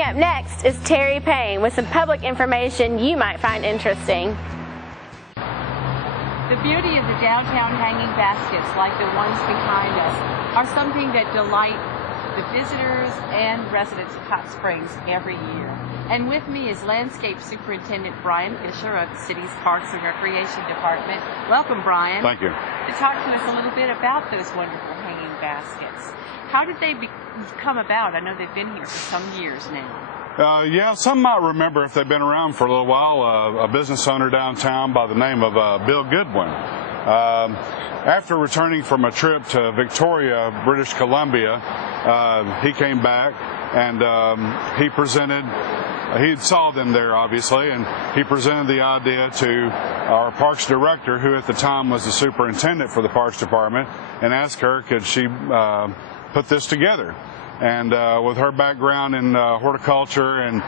Coming up next is Terry Payne with some public information you might find interesting. The beauty of the downtown hanging baskets, like the ones behind us, are something that delight the visitors and residents of Hot Springs every year. And with me is Landscape Superintendent Brian Fisher of the city's Parks and Recreation Department. Welcome, Brian. Thank you. To talk to us a little bit about those wonderful hanging baskets. How did they come about? I know they've been here for some years now. Yeah, some might remember if they've been around for a little while, a business owner downtown by the name of Bill Goodwin. After returning from a trip to Victoria, British Columbia, he came back and he presented, he saw them there obviously, and he presented the idea to our Parks Director, who at the time was the superintendent for the Parks Department, and asked her could she put this together. And with her background in horticulture and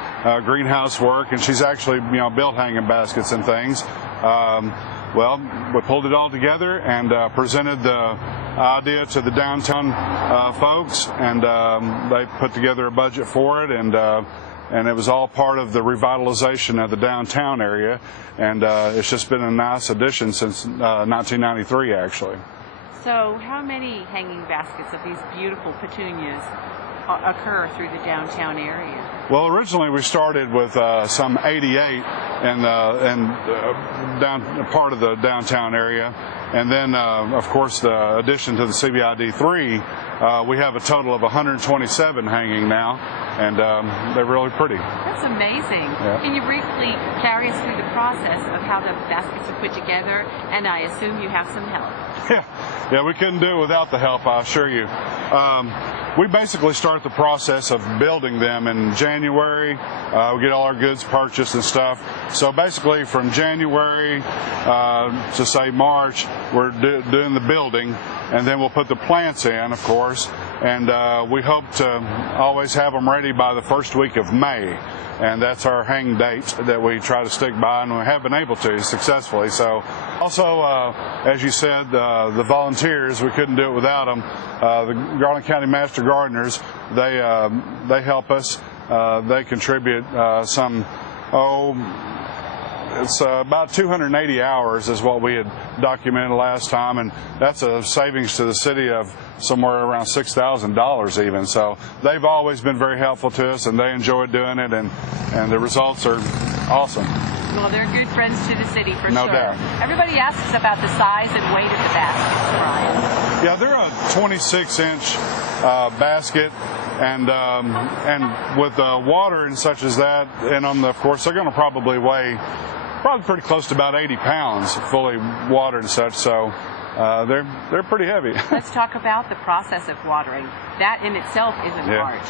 greenhouse work, and she's actually built hanging baskets and things. Well, we pulled it all together and presented the idea to the downtown folks, and they put together a budget for it, and it was all part of the revitalization of the downtown area, and it's just been a nice addition since 1993 actually. So how many hanging baskets of these beautiful petunias occur through the downtown area? Well, originally we started with some 88 in down part of the downtown area, and then of course the addition to the CBID3, we have a total of 127 hanging now, and they're really pretty. That's amazing. Yeah. Can you briefly carry us through the process of how the baskets are put together? And I assume you have some help. Yeah, we couldn't do it without the help, I assure you. We basically start the process of building them in January. We get all our goods purchased and stuff. So basically from January to say March, we're doing the building, and then we'll put the plants in, of course, and we hope to always have them ready by the first week of May. And that's our hang date that we try to stick by, and we have been able to successfully. So also, as you said, the volunteers, we couldn't do it without them. The Garland County Master Gardeners, they help us. They contribute it's about 280 hours is what we had documented last time, and that's a savings to the city of somewhere around $6,000 even. So they've always been very helpful to us, and they enjoy doing it, and the results are awesome. Well, they're good friends to the city for no sure. Doubt. Everybody asks about the size and weight of the baskets, Brian. Yeah, they're a 26-inch basket, and with water and such as that in them, of course, they're going to probably weigh pretty close to about 80 pounds, fully watered and such. So they're pretty heavy. Let's talk about the process of watering. That in itself is an art.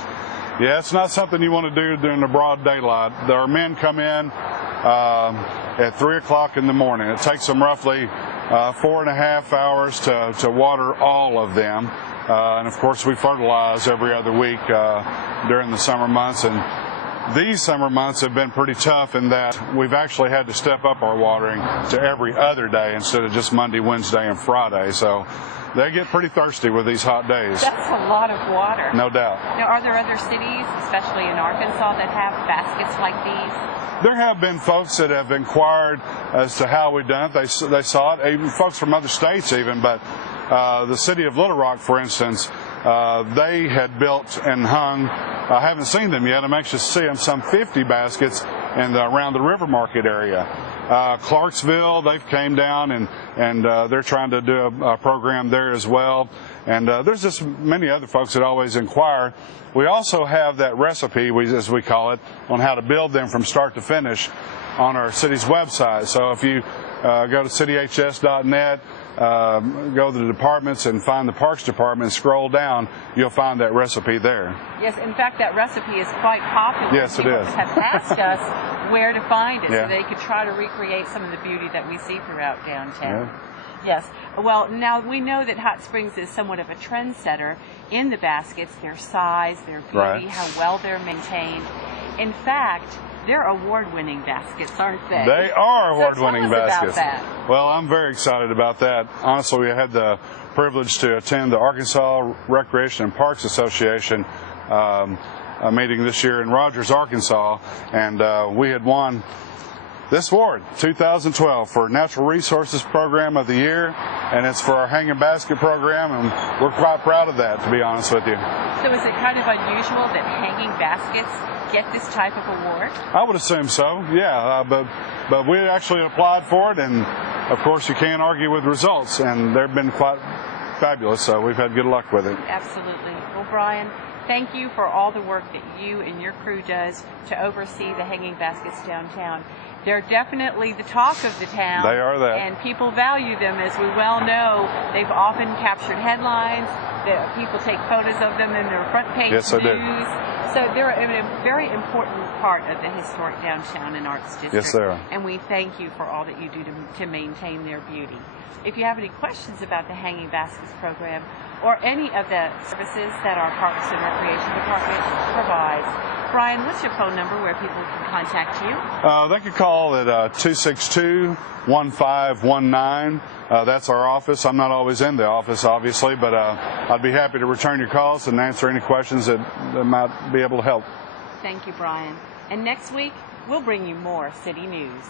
Yeah, it's not something you want to do during the broad daylight. Our men come in at 3 o'clock in the morning. It takes them roughly 4.5 hours to water all of them. And of course we fertilize every other week during the summer months, and these summer months have been pretty tough in that we've actually had to step up our watering to every other day instead of just Monday, Wednesday, and Friday. So they get pretty thirsty with these hot days. That's a lot of water. No doubt. Now, are there other cities, especially in Arkansas, that have baskets like these? There have been folks that have inquired as to how we've done it. They saw it, even folks from other states even, but the city of Little Rock, for instance, they had built and hung, I haven't seen them yet, I'm anxious to see them, some 50 baskets around the River Market area. Clarksville, they've came down and they're trying to do a program there as well. And there's just many other folks that always inquire. We also have that recipe, as we call it, on how to build them from start to finish on our city's website. So if you go to cityhs.net, go to the departments and find the Parks Department and scroll down, you'll find that recipe there. Yes, in fact, that recipe is quite popular. Yes, it is. People have asked us where to find it so they could try to recreate some of the beauty that we see throughout downtown. Yeah. Yes. Well, now we know that Hot Springs is somewhat of a trendsetter in the baskets, their size, their beauty, how well they're maintained. In fact, they're award-winning baskets, aren't they? They are award-winning baskets. About that. Well, I'm very excited about that. Honestly, we had the privilege to attend the Arkansas Recreation and Parks Association meeting this year in Rogers, Arkansas, and we had won this award, 2012, for Natural Resources Program of the Year, and it's for our Hanging Basket program, and we're quite proud of that, to be honest with you. So is it kind of unusual that hanging baskets get this type of award? I would assume so, yeah, but we actually applied for it, and of course you can't argue with results, and they've been quite fabulous, so we've had good luck with it. Absolutely. Well, Brian, thank you for all the work that you and your crew does to oversee the hanging baskets downtown. They're definitely the talk of the town. They are that. And people value them, as we well know. They've often captured headlines. People take photos of them in their front page news. Yes, they do. So they're a very important part of the historic downtown and arts district. Yes, they are. And we thank you for all that you do to maintain their beauty. If you have any questions about the Hanging Baskets program or any of the services that our Parks and Recreation Department provides, Brian, what's your phone number where people can contact you? They can call at 262-1519. That's our office. I'm not always in the office, obviously, but I'd be happy to return your calls and answer any questions that might be able to help. Thank you, Brian. And next week, we'll bring you more city news.